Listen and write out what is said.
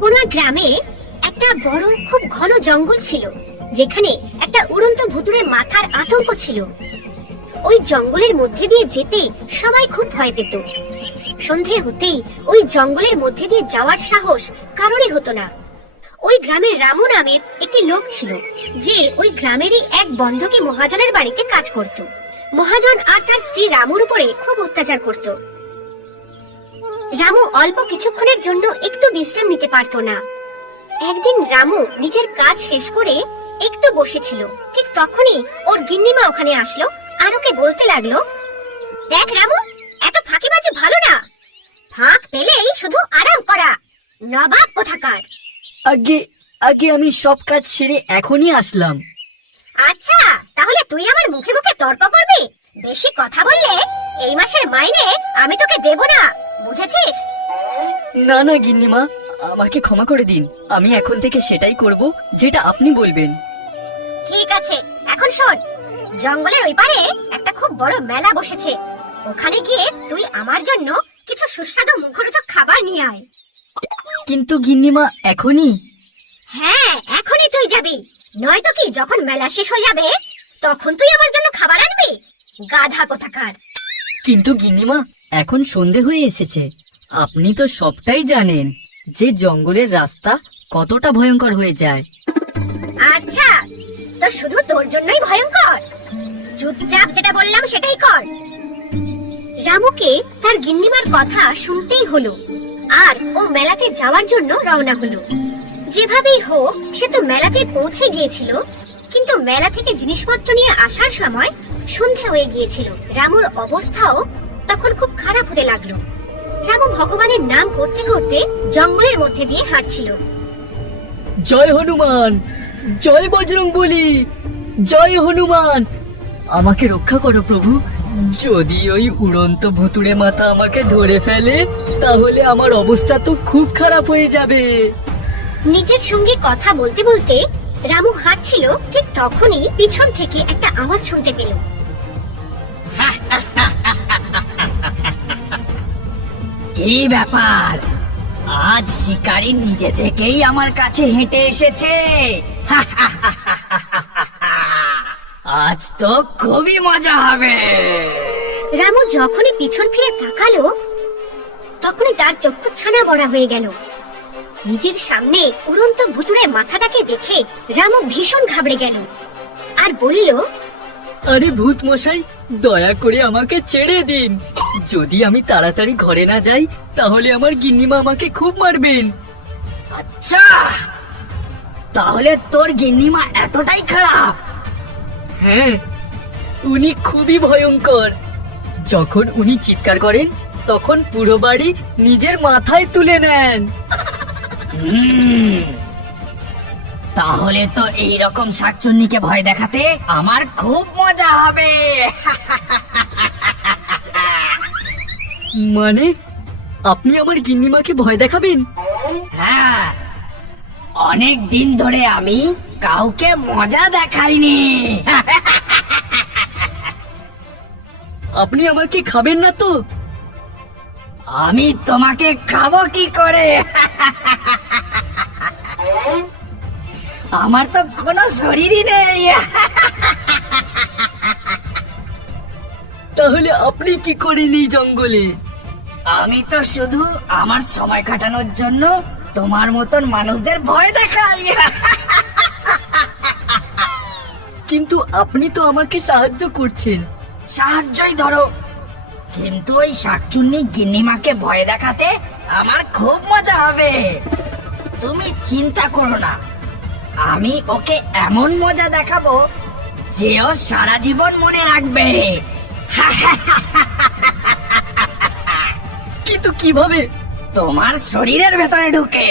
কোন গ্রামে একটা বড় খুব ঘন জঙ্গল ছিল, যেখানে একটা উড়ন্ত ভুতুড়ে মাথার আতঙ্ক ছিল। ওই জঙ্গলের মধ্যে দিয়ে যেতে সবাই খুব ভয় পেত। সন্ধে হতেই ওই জঙ্গলের মধ্যে দিয়ে যাওয়ার সাহস কারোরই হতো না। ওই গ্রামের রামু নামের একটি লোক ছিল, যে ওই গ্রামেরই এক বন্ধকি মহাজনের বাড়িতে কাজ করত। মহাজন আর তার স্ত্রী রামুর উপরে খুব অত্যাচার করত। রামু অল্প কিছুক্ষণের জন্য একটু বিশ্রাম নিতে পারত না। একদিন রামু নিজের কাজ শেষ করে একটু বসেছিল, ঠিক তখনই ওর গিন্নিমা ওখানে আসলো আর ওকে বলতে লাগলো, দেখ রামু, এত ফাঁকিবাজি ভালো না। ফাঁক পেলেই শুধু আরাম করা, নবাব কোথাকার। আগে আগে আমি সব কাজ সেরে এখনই আসলাম। আচ্ছা, তাহলে তুই আমার মুখে মুখে তর্ক করবি? বেশি কথা বললে এই মাসের মাইনে আমি তোকে দেব না, বুঝেছিস? না না গিন্নিমা, আমাকে ক্ষমা করে দিন। আমি এখন থেকে সেটাই করব যেটা আপনি বলবেন। ঠিক আছে, এখন শোন, জঙ্গলের ওই পারে একটা খুব বড় মেলা বসেছে। ওখানে গিয়ে তুই আমার জন্য কিছু সুস্বাদু মুখরোচক খাবার নিয়ে আয়। কিন্তু গিন্নিমা, এখনই? হ্যাঁ, এখনই তুই যাবি, নয়তো কি যখন মেলা শেষ হয়ে যাবে তখন তুই আমার জন্য খাবার আনবি? গাধা কোথাকার। কিন্তু গিন্নিমা, এখন সন্ধে হয়ে এসেছে। আপনি তো সবটাই জানেন যে জঙ্গলের রাস্তা কতটা ভয়ঙ্কর হয়ে যায়। আচ্ছা, তো শুধু তোর জন্যই ভয়ঙ্কর? চুপচাপ যেটা বললাম সেটাই কর। রামুকে তার গিন্নিমার কথা শুনতেই হলো, আর ও মেলাতে যাওয়ার জন্য রওনা হলো। যেভাবেই হোক সে তো মেলাতে পৌঁছে গিয়েছিল, কিন্তু মেলা থেকে জিনিসপত্র নিয়ে আসার সময় সন্ধে হয়ে গিয়েছিল। রামুর অবস্থাও তখন খুব খারাপ হতে লাগলো। রামু ভগবানের নাম করতে করতে জঙ্গলের মধ্যে দিয়ে হাঁটছিল। জয় হনুমান, জয় বজরংবলী, জয় হনুমান, আমাকে রক্ষা করো প্রভু। যদি ওই উড়ন্ত ভুতুড়ে মাথা আমাকে ধরে ফেলে তাহলে আমার অবস্থা তো খুব খারাপ হয়ে যাবে। নিজের সঙ্গে কথা বলতে বলতে রামু হাঁটছিল, ঠিক তখনই পিছন থেকে একটা আওয়াজ শুনতে পেল। কি ব্যাপার, আজ শিকারী নিজে থেকেই আমার কাছে হেঁটে এসেছে? আজ তো খুবই মজা হবে। রামু যখনই পিছন ফিরে তাকালো তখনই তার চক্ষু ছানা বড়া হয়ে গেল। নিজের সামনে উড়ন্ত ভুতুড়ে মাথাটাকে দেখে রামু ভীষণ ঘাবড়ে গেল আর বলল, আরে ভূত মশাই, দয়া করে আমাকে ছেড়ে দিন। যদি আমি তাড়াতাড়ি ঘরে না যাই তাহলে আমার গিন্নিমা আমাকে খুব মারবেন। আচ্ছা, তাহলে তোর গিন্নিমা এতটাই খারাপ? হ্যাঁ, উনি খুবই ভয়ঙ্কর। যখন উনি চিৎকার করেন তখন পুরো বাড়ি নিজের মাথায় তুলে নেন। তাহলে তো এইরকম শাকচুন্নিকে ভয় দেখাতে আমার খুব মজা হবে। মানে আপনি আমার গিন্নিমাকে ভয় দেখাবেন? হ্যাঁ, অনেক দিন ধরে আমি কাউকে মজা দেখাইনি। আপনি আমাকে খাবেন না তো? আমি তোমাকে খাবো কি করে? আমার তো কোনো শরীরই নেই। তাহলে আপনি কি করেন এই জঙ্গলে? আমি তো শুধু আমার সময় কাটানোর জন্য তোমার মতন মানুষদের ভয় দেখাই। কিন্তু আপনি তো আমাকে সাহায্য করছেন। সাহায্যই ধরো, কিন্তু ওই শাকচুন্নি গিন্নিমাকে ভয় দেখাতে আমার খুব মজা হবে। তুমি চিন্তা করো না, আমি ওকে এমন মজা দেখাবো যে ও সারা জীবন মনে রাখবে। কিন্তু কিভাবে? তোমার শরীরের ভেতরে ঢুকে।